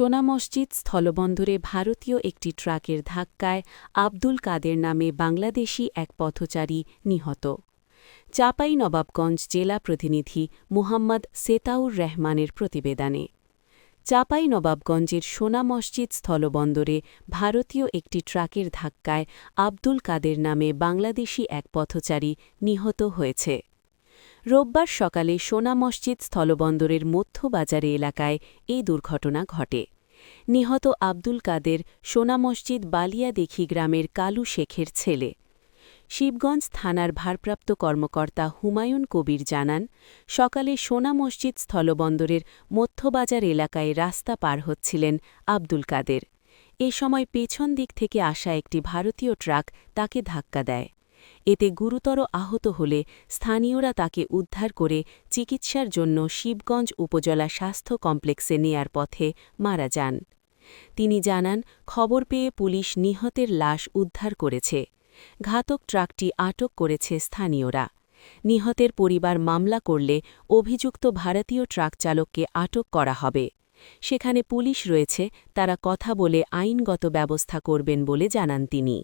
সোনা মসজিদ স্থলবন্দরে ভারতীয় একটি ট্রাকের ধাক্কায় আব্দুল কাদের নামে বাংলাদেশি এক পথচারী নিহত। চাঁপাইনবাবগঞ্জ জেলা প্রতিনিধি মুহাম্মদ সেতাউর রহমানের প্রতিবেদনে। চাঁপাইনবাবগঞ্জের সোনা মসজিদ স্থলবন্দরে ভারতীয় একটি ট্রাকের ধাক্কায় আব্দুল কাদের নামে বাংলাদেশি এক পথচারী নিহত হয়েছে। রোববার সকালে সোনা মসজিদ স্থলবন্দরের মধ্যবাজারে এলাকায় এই দুর্ঘটনা ঘটে। নিহত আব্দুল কাদের সোনা মসজিদ বালিয়াদেখি গ্রামের কালু শেখের ছেলে। শিবগঞ্জ থানার ভারপ্রাপ্ত কর্মকর্তা হুমায়ুন কবির জানান, সকালে সোনা মসজিদ স্থলবন্দরের মধ্যবাজার এলাকায় রাস্তা পার হচ্ছিলেন আব্দুল কাদের। এ সময় পেছন দিক থেকে আসা একটি ভারতীয় ট্রাক তাকে ধাক্কা দেয়। এতে গুরুতর আহত হলে স্থানীয়রা তাকে উদ্ধার করে চিকিৎসার জন্য শিবগঞ্জ উপজেলা স্বাস্থ্য কমপ্লেক্সে নেয়ার পথে মারা যান। তিনি জানান, খবর পেয়ে পুলিশ নিহতের লাশ উদ্ধার করেছে। ঘাতক ট্রাকটি আটক করেছে স্থানীয়রা। নিহতের পরিবার মামলা করলে অভিযুক্ত ভারতীয় ট্রাক চালককে আটক করা হবে। সেখানে পুলিশ রয়েছে, তারা কথা বলে আইনগত ব্যবস্থা করবেন বলে জানান তিনি।